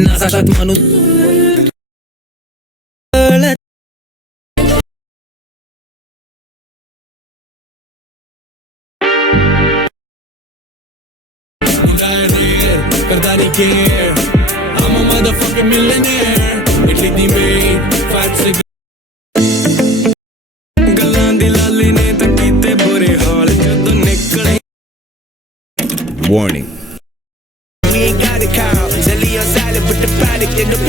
नासात माणूस करता नहीं care. I'm a motherfucking millionaire. इतनी दी मेड फैट से गल्लां दी लाली ने तां कीते बुरे हाल जदों निकले. Warning. We ain't got a call. Tell your silent with the product in the